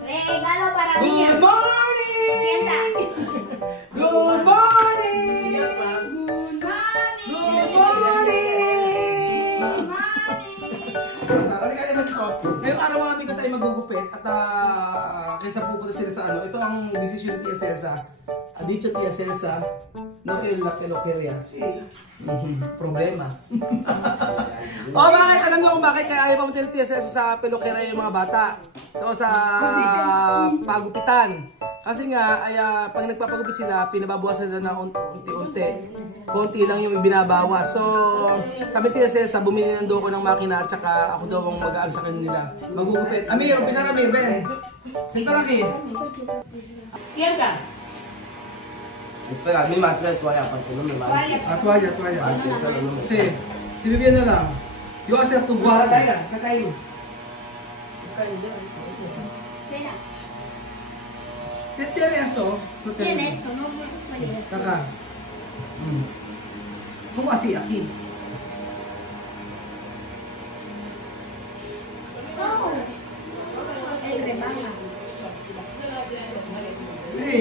Regalo para mí. Good morning! Sienta. Good morning! Good morning. Good morning! Good morning. Halika naman ito. Ngayong araw namin tayo magugupit at kaysa pupunta sila sa ano, ito ang desisyon ni Tia Celsa. Dito Tia Celsa, no kilokeria. Problema. Bakit? Alam niyo kung bakit kaya ayaw pumunta ni Tia Celsa sa pelukeria yung mga bata. So sa pagupitan. Kasi nga, ay, pag nagpapagupit sila, pinababawasan nila ng unti-unti. Konti lang yung binabawas. So, sabi Tia Celsa, bumili ng doko ng makina at saka ako daw ang mag-aano sa kanila. Magugupit. Amir, umpisa na Amir, Ben. Sintaraki. Sienta. Espera, mi madre toalla para que no me vaya. Toalla. Sí, si bibigyan na lang. Yo hacer tu guarda. Kakain. Espera. ¿Qué tiene esto? Tiene esto, no puede ser. Saca. ¿Cómo así? Aquí. Oh. El remanga. Sí.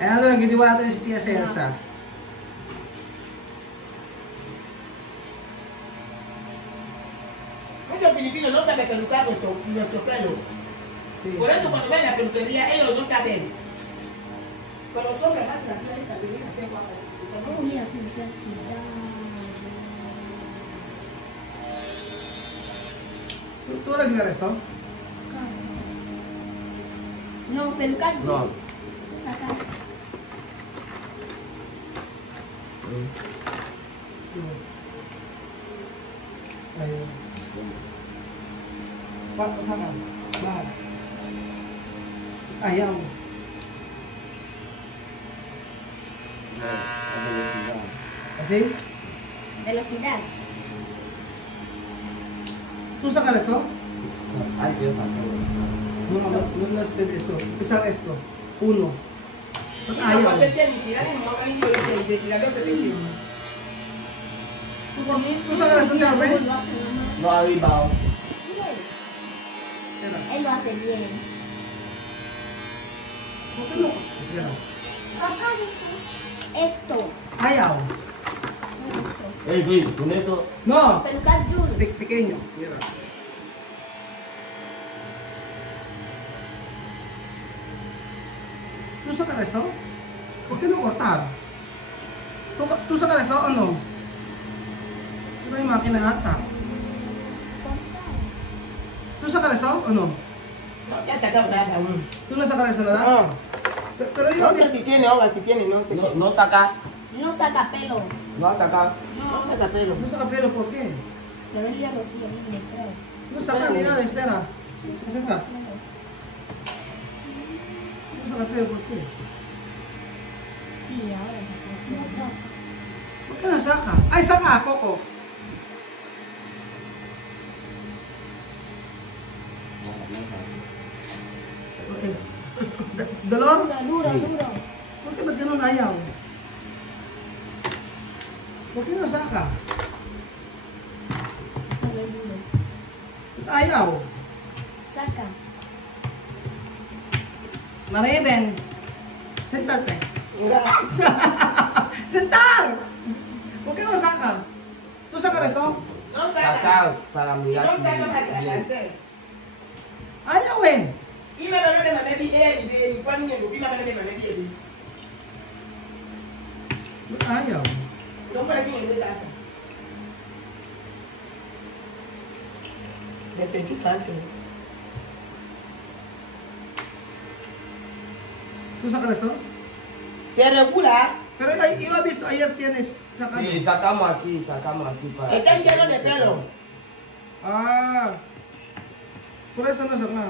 Ano lang, hindi wala natin si Tia Celsa. Muchos filipinos no saben pelucar nuestro pelo. Sí. Por eso cuando ven a la peluquería ellos no saben. Pero nosotros más tranquilos también hacemos. Oh, mira, ¿Tú arreglar esto? no, pelucar. No. Sacar. Ayun. Saan ka? Bakit? Ayaw. Kasi? Velocidad. ¿Tú sacas esto? Ay, Dios, pasó. No es pede esto. Empezar esto. 1. Ayaw. Ayaw. ¿Tú sacas esto ya, güey? No arriba. Él lo hace bien. ¿Por qué no? Espera. Esto. Ayaw. Ey, Luis, con eso. No. Pelucar Jul. Pequeño. Mira. ¿Tú sacas esto? ¿Por qué no cortar? ¿Tú sacas esto o no? Si no hay máquina ata. ¿Tú sacas esto o no? No se ha sacado nada aún. ¿Tú no sacas eso, verdad? No. Pero yo No sé si tiene ahora, si tiene, no sé. No saca. No saca pelo. No va a sacar. No saca pelo. no saca pelo, ¿por qué? Pero él ya lo sigue detrás. No saca ni nada, espera. Senta. No saca pelo, ¿por qué? Sí, ahora no saca. ¿Por qué no saca? ¡Ay, saca! Poco. ¿Por qué? ¿Dolor? Duro. ¿Por qué no tiene un ayaw? ¿Por qué no saca? Ayaw. Saca. Mareben. Sentate. Mira. ¡Sentar! ¿Por qué no saca? ¿Tú sacas esto? No saca. Sacar para Si mirar no si saca para bien. hacer. Ayaw eh. Ima bana de mame bi eh kwani ngendo ima bana de mame bi eh. Ayaw. Don't put it in the glass. Desde santo. ¿Tú sacas esto? Se regula. Pero yo he visto ayer tienes sacando. Sí, sacamos aquí para. Está lleno de pelo. Ah. Por eso no saca.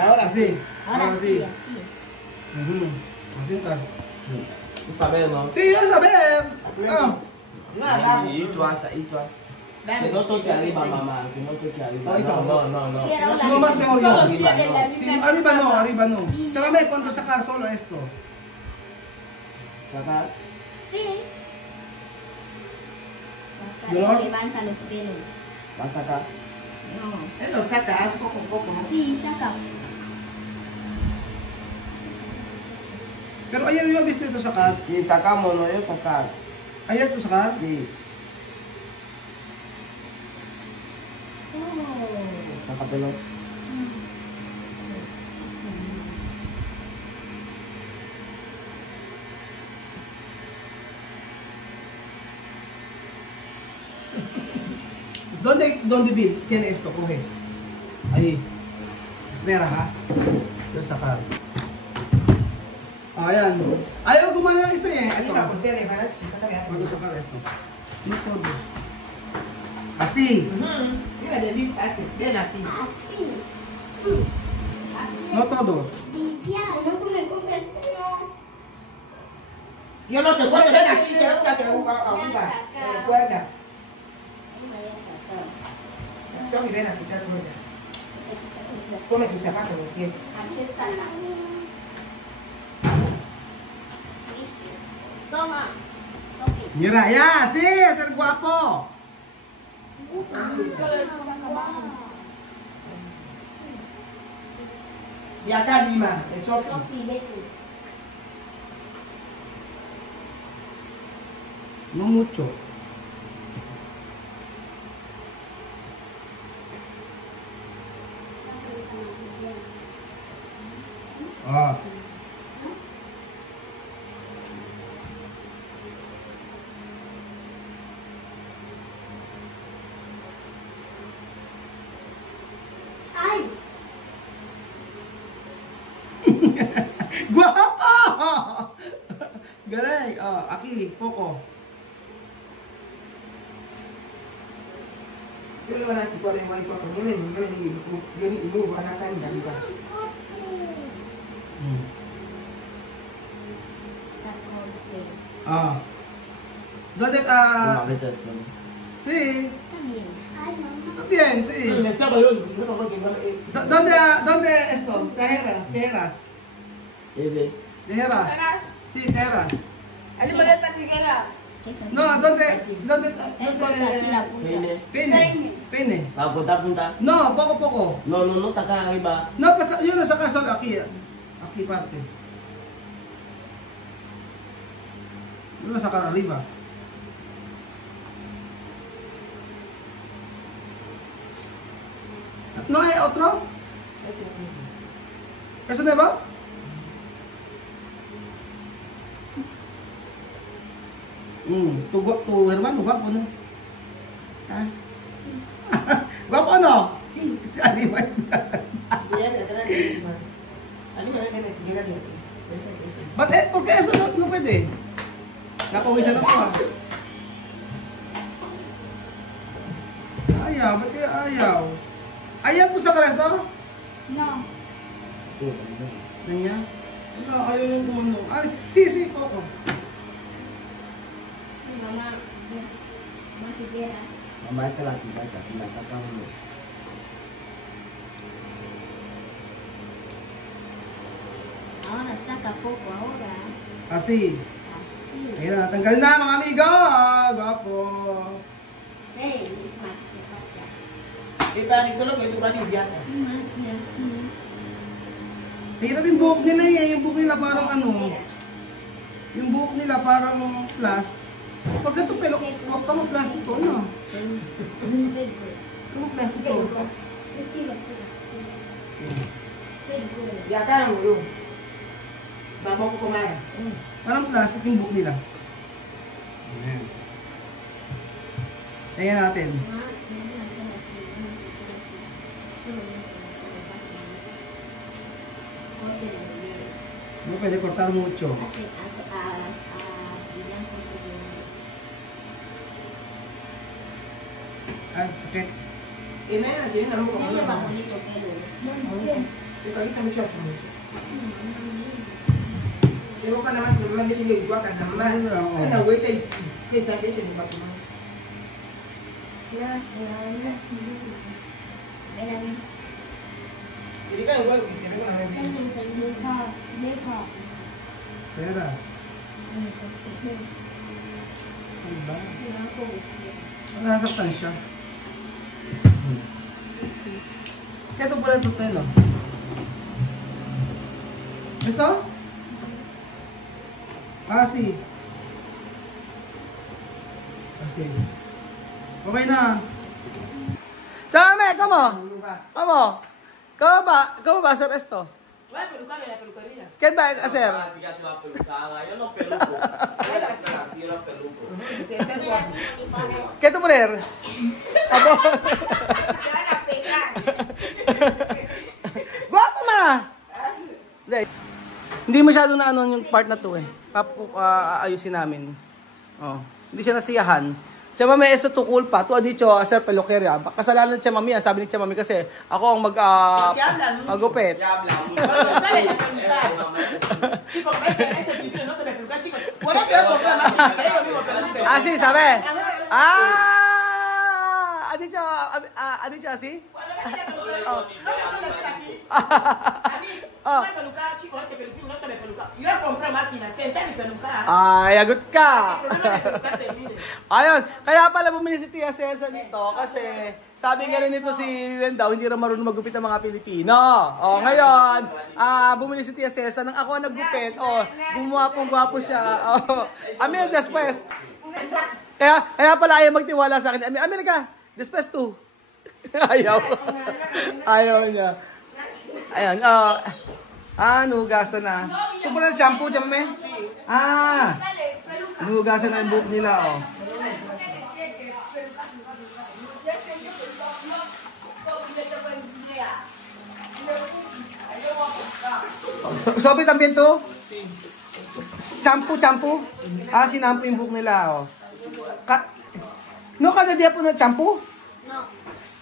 Ahora Así. Ahora sí, así. Así está. Tú sabes, ¿no? Sí, yo saber. Ah. Nada. Y tú haces. Que no toque arriba, mamá. Que no toque arriba. Ay, No. Quiero la No más mejor yo. Solo tiene la Sí, línea. arriba no. Chágame cuánto sacar solo esto. Sacar. Sí. ¿Dolor? levanta los pelos. Basta ka. No. Él lo saca poco a poco. Sí, saca. Pero ayan yung visto ito sakal. Si sacamos, no yo sacar. Ayan ito sakal. Si. Oh. Saca pelo. ¿Dónde tiene esto? Coge. Ahí. Espera ha. Yung sakal. Ayan. Ayaw gumana ng isa eh. Ito. Arriba, pues ya le van a decir, saca bien. Bago sakal esto. No todo. Así. Mira, de Luis hace, ven aquí. Así. Aquí. No todos. Viviana. No tú me comes. No. Yo no te cuento, ven aquí, te lo saque a arriba. Recuerda. Somi, ven a quitar rueda. Come tus zapatos los pies. Aquí está la. Listo. Toma. Sophie. Mira, ya, sí, es el guapo. Y acá Lima, es Sofi. Sophie, ve tú. No mucho. Ah. Ay. Guapo! Galing. Oh, aquí, poco. Yo le voy a quitar el guay porque yo ni muevo a la cara y arriba. Está corte. Ah. ¿Dónde Una está? vez esto. Sí, También. Ay, mamá. está bien, sí. Me estaba yo no voy a quemar. ¿Dónde esto? Tejeras. Ese. Tejeras. Sí, tejeras. Ahí puede estar chiquera. Esto. No, ¿dónde? Él corta aquí la punta. Peine. Peine. Peine. La punta. No, poco. No, saca arriba. No, pues yo lo saco solo aquí. Aquí parte. Yo lo saco arriba. ¿No hay otro? ¿Eso no va? Tu hermano guapo, ¿no? ¿Ah? ¿Guapo no? Sí. Alima. Ya me atrás de Lima. A Lima me llega de aquí. Ba't ¿por qué eso no pwede? Napawisan ako ah. Ayaw, ba't kaya ayaw? Ayaw po sa karesto? No. Kanya? Wala, ayaw yung kumano. Ay, si, Coco. Mamá. Más siquiera. Mamá, esta la quita, la saca uno. Ahora saca poco, ahora. Así. Así. Ayun na, tanggal na mga amigo! Guwapo! Ven, más, pasa. Y para mí solo que tú vas a limpiar. Más, así. Hirap yung buhok nila eh. Yung buhok nila parang ano. Yung buhok nila parang plastic. Pag ito pero, huwag ka mag-plastic ko, no? Huwag mag-plastic ko. Y acá no murió. Vamos a comer. Parang plastic yung buhok nila. Ayan. Ayan natin. No pwede cortar mucho. Ay, sakit. Y me la llena, no como Ella va a no. poner pelo. Y ahorita mucho aquí. Yo nada más me manda chingue y guaca nada más. Una vuelta y que esa leche no va a tomar. Gracias. Ven a mí. Y diga igual que tiene una vez. Pera. Ay ba? Nasaktan siya. Kaya ito pala ito pelo. Gusto? Kasi. Okay na. Chame, ¿cómo? ¿Cómo va a hacer esto? Voy a pelucar en la peluquería. ¿Qué va a hacer? Yo no peluco. Yo no peluco. ¿Qué tú poner? Abo. Guwapo ma! Hindi masyado na ano yung part na to eh. Ayusin namin. Oh, hindi siya nasiyahan. Chama may eso tukul pa. Tu adi cho hacer peluquería. Kasalanan ni Chama Mia, sabi ni Chama Mia kasi ako ang magupit. Así, sabe? Adi cho así? Ay, agot ka! Ayun, kaya pala bumili si Tia Cesa dito kasi sabi nga rin nito si Vivian daw, hindi rin marunong magupit ang mga Pilipino. O, ngayon, bumili si Tia Cesa nang ako ang naggupit. O, gumwapong-gwapo siya. O, Amir, después. Kaya pala ayaw magtiwala sa akin. Amir ka, después tu. Ayaw. Ayaw niya. Ayan, nugasan na. Ito po na shampoo, Jamme. Nugasan na yung buhok nila, oh. Sobi también to? Shampoo. Sinampo yung buhok nila, oh. No, kada dia po na shampoo? No.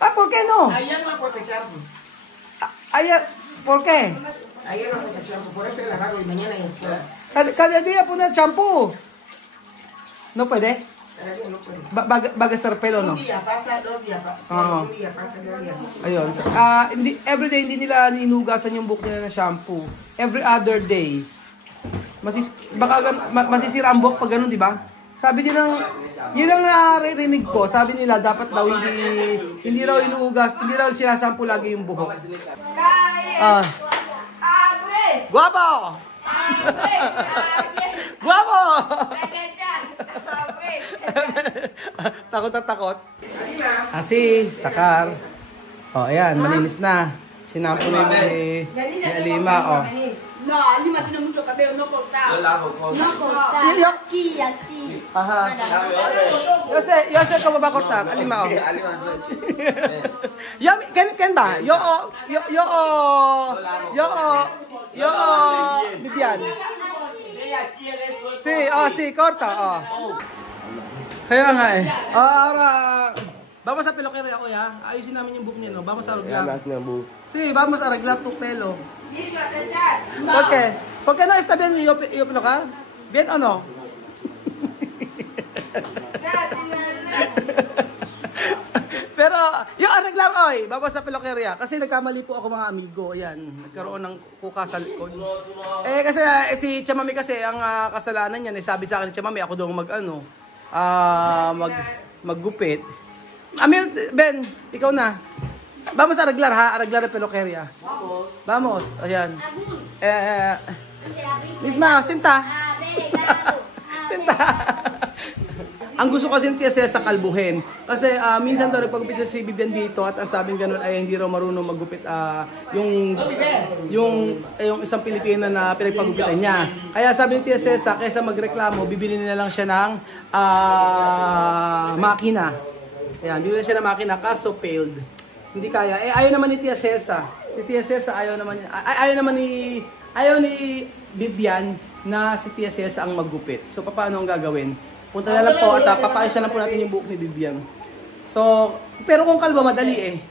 ¿Por qué no? Ayer no aporté shampoo. Ayer, ¿por qué? Ayer no aporté shampoo, por eso la agarro y mañana en escuela. Cada día poner shampoo. ¿No puede? No puede. Va a gastar pelo, no? Un día pasa, 2 días pasa. Oo. Un día pasa, 2 días. Ayun. Everyday hindi nila ninugasan yung buhok nila ng shampoo. Every other day. Masisira ang buhok pag ganun, di ba? Sabi din ng, yun ang naririnig ko. Sabi nila, dapat daw hindi raw inuugas, hindi raw sinasampo lagi yung buhok. Guwapo! Guwapo! Takot na takot. Asi, sakar. O, ayan, malinis na. Sinampo na yung ni Alima, o. No, Alima tiene mucho cabello, no cortado. Yo lavo cosas. No cortar. Aquí, así. Aha. Nada. Yo sé cómo va a cortar. Alima, o. Ken ba? Vivian. Sí, corta, Kaya nga eh. Ahora, vamos a peluquería hoy, ha? Ayusin namin yung buhok niya, no? Vamos a arreglar. Sí, vamos a arreglar tu pelo. ¿Por qué? ¿Por qué no está bien yo pelucar? ¿Bien o no? Pero, yung arreglar hoy, vamos sa peluqueria. Kasi nagkamali po ako mga amigo. Ayan, nagkaroon ng kuka sa likod. Kasi si Chamami kasi, ang kasalanan niya, sabi sa akin ni Chamami, ako daw maggupit. Amir, Ben, ikaw na. Vamos a arreglar, ha? Arreglar ang peluqueria. Vamos. Ayan. Misma, sinta. Sinta. Ang gusto kasi ni Tia Cesa kalbuhin. Kasi minsan daw nagpagupit si Vivian dito at ang sabing ganun ay hindi raw marunong maggupit yung isang Pilipina na pinagpagupitan niya. Kaya sabi ni Tia Cesa, kaysa magreklamo, bibili nila lang siya ng makina. Ayan, bibili siya ng makina kaso failed. Hindi kaya. Ayaw naman ni Tia Cesa. Si Tia Cesa ayaw ni Vivian na si Tia Cesa ang maggupit. So paano ang gagawin? Punta na lang po at papaayos na lang po natin yung buhok ni Vivian. So, pero kung kalbo, madali eh.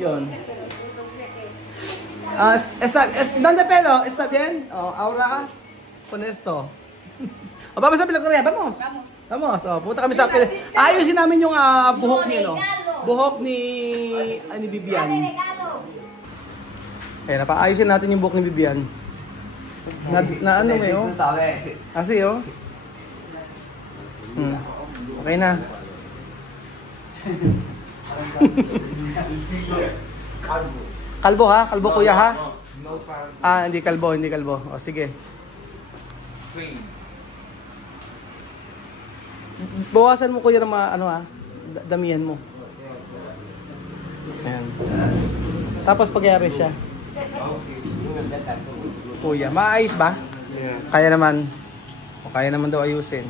Yun. ¿Dónde pelo? ¿Está bien? Ahora, con esto. Vamos sa peluqueria, vamos. Vamos. Punta kami sa peluqueria. Ayusin namin yung buhok ni, buhok ni Vivian. Kaya napaayusin natin yung buhok ni Vivian. Na ano ngayon? Kasi Okay na. Kalbo ha? Kalbo kuya ha? Ah, hindi kalbo, hindi kalbo. O sige. Bawasan mo kuya ng mga ano ha? Damihan mo. Ayan. Tapos pagyari siya. Kuya, maayos ba? Kaya naman. O kaya naman daw ayusin.